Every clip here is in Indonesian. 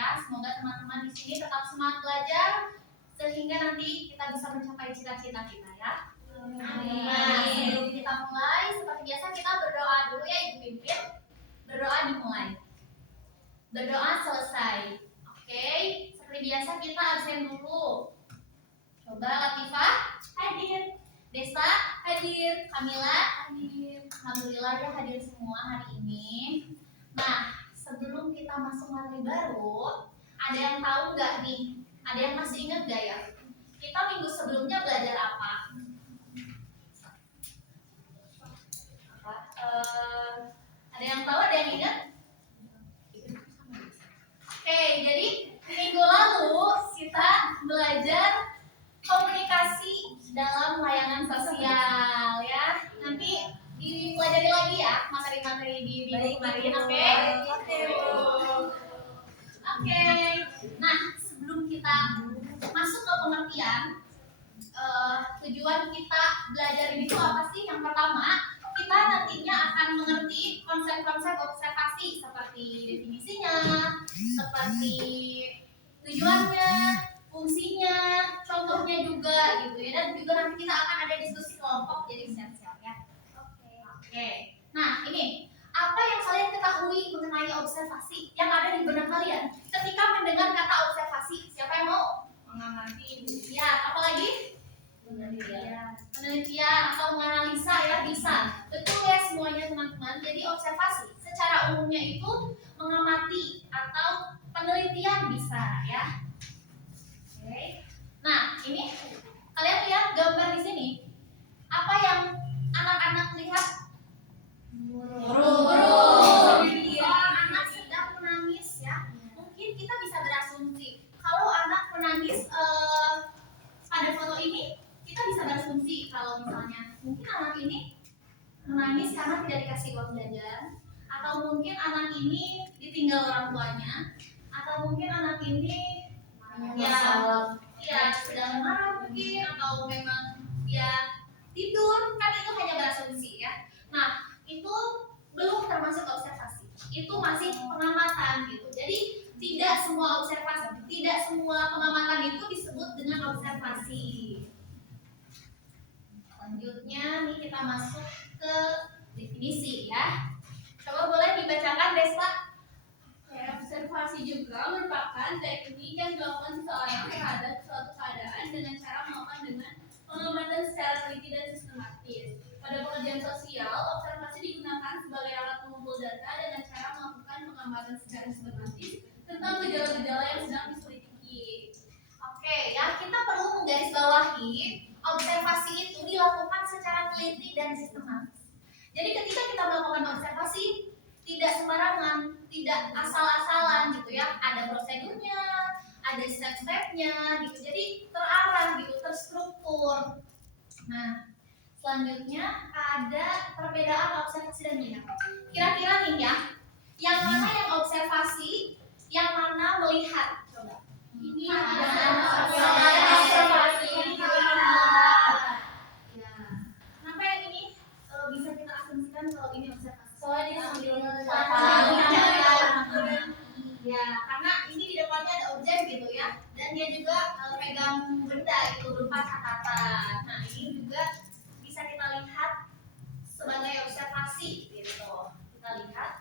ya. Semoga teman-teman di sini tetap semangat belajar sehingga nanti kita bisa mencapai cita-cita kita ya. Amin. Nah, sebelum kita mulai, seperti biasa kita berdoa dulu ya Ibu Pimpin. Berdoa dimulai. Berdoa selesai. Oke, seperti biasa kita absen dulu. Coba Latifah hadir, Desta hadir, Kamila hadir. Alhamdulillah ya hadir semua hari ini. Nah, sebelum kita masuk materi baru, ada yang tahu nggak nih? Ada yang masih ingat nggak ya? Kita minggu sebelumnya belajar apa? Ada yang tahu? Ada yang ingat? Oke, jadi minggu lalu kita belajar komunikasi dalam layanan sosial ya. Nanti dipelajari lagi ya materi-materi di minggu kemarin. Oke. Nah, sebelum kita masuk ke pengertian, tujuan kita belajar ini tuh apa sih? Yang pertama, kita nantinya akan mengerti konsep-konsep observasi seperti definisinya, seperti tujuannya, fungsinya, contohnya juga gitu ya, dan juga nanti kita akan ada diskusi kelompok jadi siap-siap ya. Oke. Nah, ini apa yang kalian ketahui mengenai observasi yang ada di benak kalian ketika mendengar kata observasi? Siapa yang mau? Mengamati. Ya, apalagi? Penelitian atau menganalisa ya, bisa. Betul ya semuanya teman-teman. Jadi observasi secara umumnya itu mengamati atau penelitian bisa ya. Oke. Nah, ini kalian lihat gambar di sini. Apa yang anak-anak lihat? Burung. Anak sedang menangis ya. Mungkin kita bisa berasumsi kalau anak menangis pada foto ini, kita bisa berasumsi kalau misalnya mungkin anak ini menangis karena tidak dikasih uang jajan, atau mungkin anak ini ditinggal orang tuanya, atau mungkin anak ini ya sedang marah mungkin, atau memang dia tidur, kan itu hanya berasumsi ya. Nah, itu belum termasuk observasi, itu masih pengamatan gitu. Jadi tidak semua observasi, tidak semua pengamatan itu disebut dengan observasi. Selanjutnya nih kita masuk ke definisi ya. Coba boleh dibacakan Desta. Observasi juga merupakan teknik yang dilakukan seseorang terhadap suatu keadaan dengan cara melakukan dengan pengamatan secara teliti dan sistematis. Pada pekerjaan sosial, observasi digunakan sebagai alat pengumpul data dengan cara melakukan pengamatan secara sistematis tentang gejala-gejala yang sedang diselidiki. Oke, ya kita perlu menggarisbawahi observasi itu dilakukan secara teliti dan sistematis. Jadi ketika kita melakukan observasi, tidak sembarangan, tidak asal-asalan gitu ya. Ada prosedurnya, ada step-stepnya gitu. Jadi terarah gitu, terstruktur. Nah, selanjutnya ada perbedaan observasi dan melihat. Kira-kira nih ya, yang mana yang observasi, yang mana melihat? Coba. Ini ada observasi. Ya. Kenapa yang ini bisa kita asumsikan kalau ini observasi? Soalnya dia sambil ya, karena ini di depannya ada objek gitu ya, dan dia juga pegang benda itu berupa catatan. Nah, ini juga bisa kita lihat sebagai observasi gitu. Kita lihat.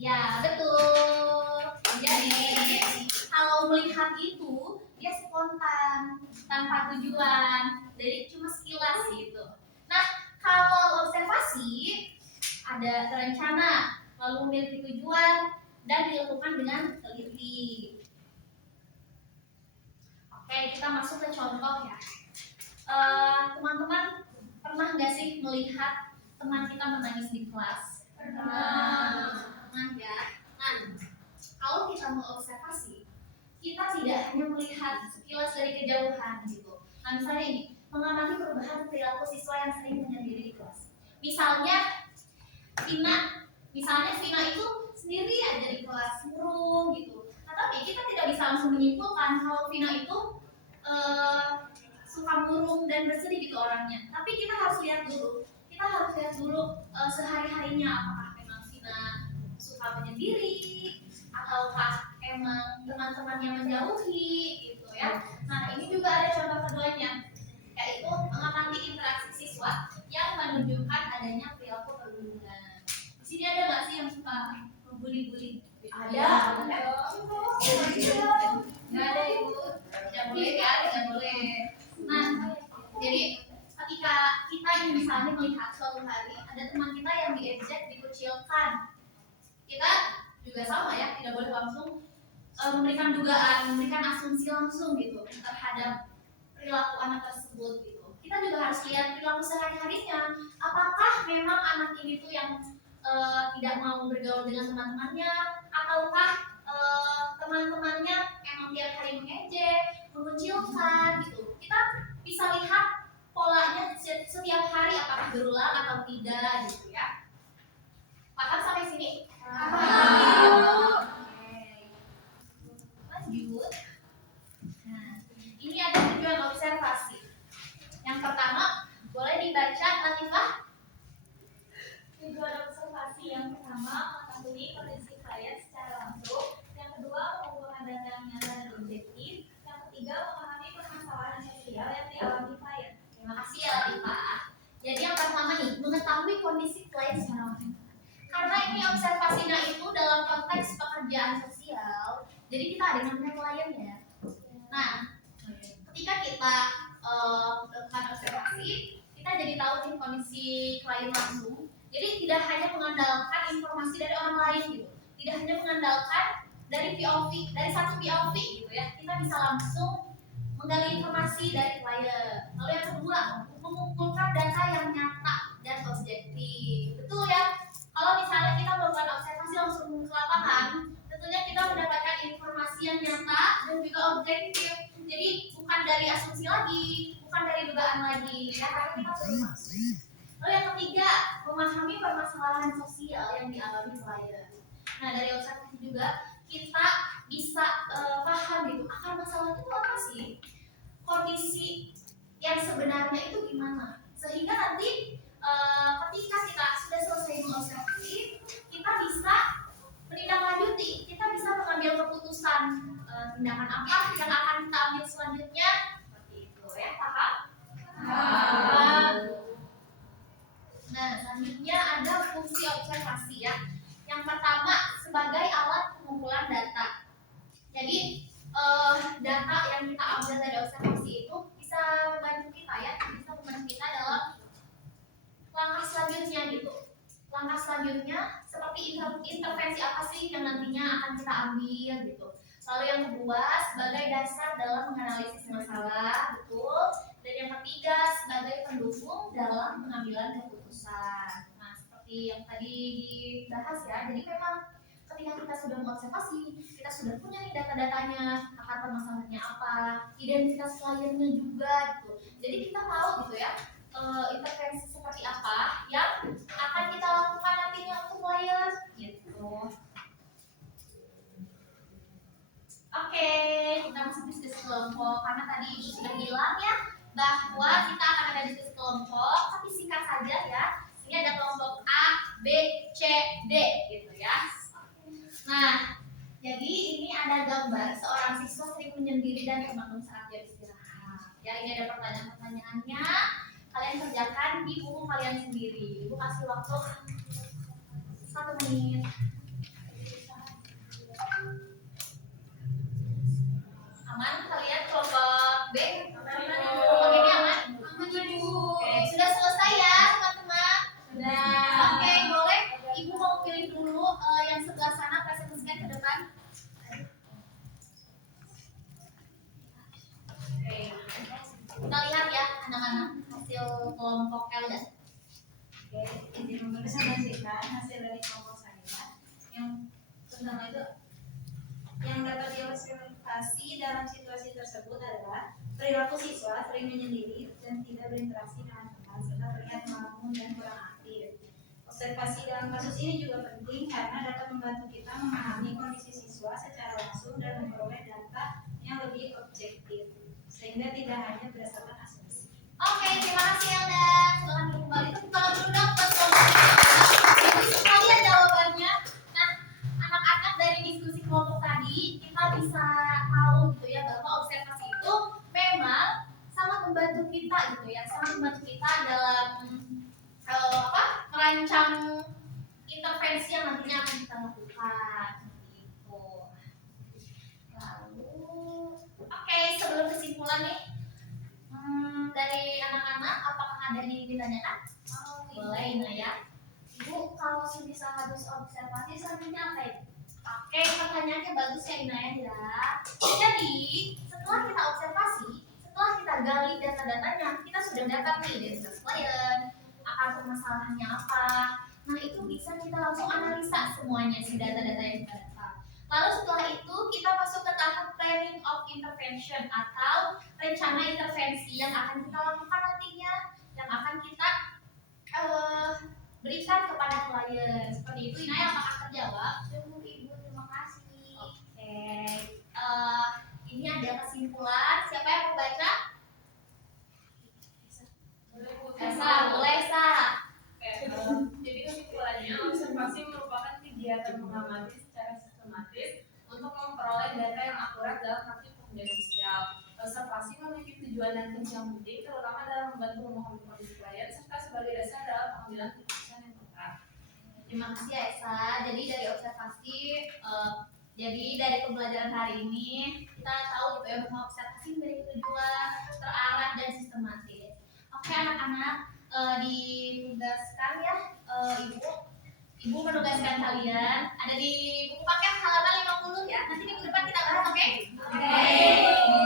Ya, betul. Jadi kalau melihat itu dia spontan, tanpa tujuan, jadi cuma sekilas gitu. Nah, kalau observasi ada terencana, lalu memiliki tujuan dan dilakukan dengan teliti. Oke, kita masuk ke contoh ya. Teman-teman pernah nggak sih melihat teman kita menangis di kelas? Pernah ya. Nah, kalau kita mau observasi, kita tidak hanya melihat sekilas dari kejauhan gitu. Nah, misalnya ini, mengamati perubahan perilaku siswa yang sering menyendiri di kelas. Misalnya Vina itu sendiri aja di kelas murung gitu. Nah, tapi kita tidak bisa langsung menyimpulkan kalau Vina itu suka murung dan bersedih gitu orangnya. Tapi kita harus lihat dulu. Sehari-harinya apakah memang Vina suka menyendiri ataukah teman-temannya menjauhi gitu ya. Nah, ini juga ada contoh keduanya, yaitu mengamati interaksi siswa yang menunjukkan adanya perilaku perundungan. Di sini ada nggak sih yang suka membuli-buli? Ada. Nggak ada ibu. Tidak boleh ya, tidak boleh. Nah, jadi ketika kita ini misalnya melihat suatu hari ada teman kita yang diejek, dikucilkan, kita juga sama ya, tidak boleh langsung memberikan dugaan, memberikan asumsi langsung gitu terhadap perilaku anak tersebut gitu. Kita juga harus lihat perilaku sehari-harinya. Apakah memang anak ini tuh yang tidak mau bergaul dengan teman-temannya, ataukah teman-temannya emang tiap hari mengejek, mengucilkan gitu. Kita bisa lihat polanya setiap hari apakah berulang atau tidak gitu ya. Paham sampai sini? Paham. Lanjut. Nah, ini ada tujuan observasi. Yang pertama, boleh dibaca Latifah? Tujuan observasi yang pertama, mengetahui kondisi klien secara langsung. Yang kedua, mengumpulkan data yang nyata dan objektif. Yang ketiga, memahami permasalahan sosial yang dialami klien. Terima kasih ya Latifah. Jadi yang pertama nih, mengetahui kondisi klien secara langsung. Karena ini observasinya itu dalam konteks pekerjaan sosial, jadi kita ada yang namanya klien ya. Nah, ketika kita melakukan observasi, kita jadi tahu nih kondisi klien langsung. Jadi tidak hanya mengandalkan informasi dari orang lain gitu, tidak hanya mengandalkan dari POV, dari satu POV gitu ya. Kita bisa langsung menggali informasi dari klien. Lalu yang kedua, mengumpulkan data yang nyata dan objektif. Betul ya? Kalau misalnya kita melakukan observasi langsung ke lapangan, tentunya kita mendapatkan informasi yang nyata dan juga objektif. Jadi bukan dari asumsi lagi, bukan dari dugaan lagi, ya karena kita sudah masuk. Lalu yang ketiga, memahami permasalahan sosial yang dialami klien. Nah, dari observasi juga kita bisa paham gitu, akar masalah itu apa sih? Kondisi yang sebenarnya itu gimana? Sehingga nanti ketika kita sudah selesai mengobservasi, kita bisa menindaklanjuti, kita bisa mengambil keputusan tindakan apa yang akan kita ambil selanjutnya, seperti itu ya, paham? Nah, selanjutnya ada fungsi observasi ya. Yang pertama, sebagai alat pengumpulan data. Jadi data yang kita ambil dari observasi itu bisa membantu kita ya, bisa membantu kita dalam langkah selanjutnya gitu. Langkah selanjutnya seperti intervensi apa sih yang nantinya akan kita ambil gitu. Lalu yang kedua, sebagai dasar dalam menganalisis masalah, betul. Dan yang ketiga, sebagai pendukung dalam pengambilan keputusan. Nah, seperti yang tadi dibahas ya. Jadi memang ketika kita sudah mengobservasi, kita sudah punya nih data-datanya, akar permasalahannya apa, identitas kliennya juga gitu. Jadi kita tahu gitu ya, intervensi seperti apa yang akan kita lakukan nantinya untuk klien gitu. Oke, kita masuk diskusi kelompok karena tadi Ibu sudah bilang ya bahwa kita akan ada diskusi kelompok, tapi singkat saja ya. Ini ada kelompok A, B, C, D gitu ya. Nah, jadi ini ada gambar seorang siswa sering menyendiri dan terbangun saat jam istirahat. Ya, ini ada pertanyaan-pertanyaannya. Kalian kerjakan di buku kalian sendiri. Ibu kasih waktu 1 menit. Aman kalian kelompok B? Kelompok ini aman? Aman Ibu. Oke, sudah selesai ya teman-teman? Sudah. Oke, boleh Ibu mau pilih dulu yang sebelah sana, presentasikan ke depan. Oke, kita lihat ya anak-anak hasil kelompok Elda. Oke, izin mempresentasikan hasil dari kelompok saya. Yang pertama itu yang dapat diobservasi dalam situasi tersebut adalah perilaku siswa sering menyendiri dan tidak berinteraksi dengan teman serta terlihat melamun dan kurang aktif. Observasi dalam kasus ini juga penting karena dapat membantu kita memahami kondisi siswa secara langsung dan memperoleh data yang lebih objektif sehingga tidak hanya berdasarkan asumsi. Oke, terima kasih Elda. Silakan kembali. Tepuk tangan dulu dong buat kelompok Elda. Kalian jawabannya. Nah, anak-anak dari diskusi kelompok tadi kita bisa bisa tahu gitu ya bahwa observasi itu memang sangat membantu kita gitu ya, sangat membantu kita dalam merancang intervensi yang nantinya akan kita lakukan gitu. Lalu, oke, sebelum kesimpulan nih, dari anak-anak apakah ada yang ingin ditanyakan? Boleh Ina ya. Ibu, kalau semisal habis observasi selanjutnya apa ya? Oke, pertanyaannya bagus ya Ina ya. Jadi, setelah kita observasi, setelah kita gali data-datanya, kita sudah dapat nih identitas klien, akar permasalahannya apa. Nah, itu bisa kita langsung analisa semuanya si data-data yang kita dapat. Lalu setelah itu kita masuk ke tahap planning of intervention atau rencana intervensi yang akan kita lakukan nantinya, yang akan kita berikan kepada klien. Seperti itu, Ina, apakah terjawab? Cukup Ibu, terima kasih. Oke, ini ada kesimpulan. Siapa yang mau baca? Esa, boleh Esa. Jadi kesimpulannya, observasi merupakan kegiatan mengamati secara sistematis untuk memperoleh data yang akurat dalam praktik pekerjaan sosial. Observasi memiliki tujuan dan fungsi yang penting, terutama dalam membantu memahami kondisi klien serta sebagai dasar dalam pengambilan keputusan yang tepat. Terima kasih ya Esa. Jadi dari observasi, jadi dari pembelajaran hari ini kita tahu gitu ya bahwa observasi memiliki tujuan terarah dan sistematis. Oke anak-anak, ditugaskan ya ibu menugaskan kalian ada di buku paket halaman 50 ya. Nanti minggu depan kita bahas, oke? Oke.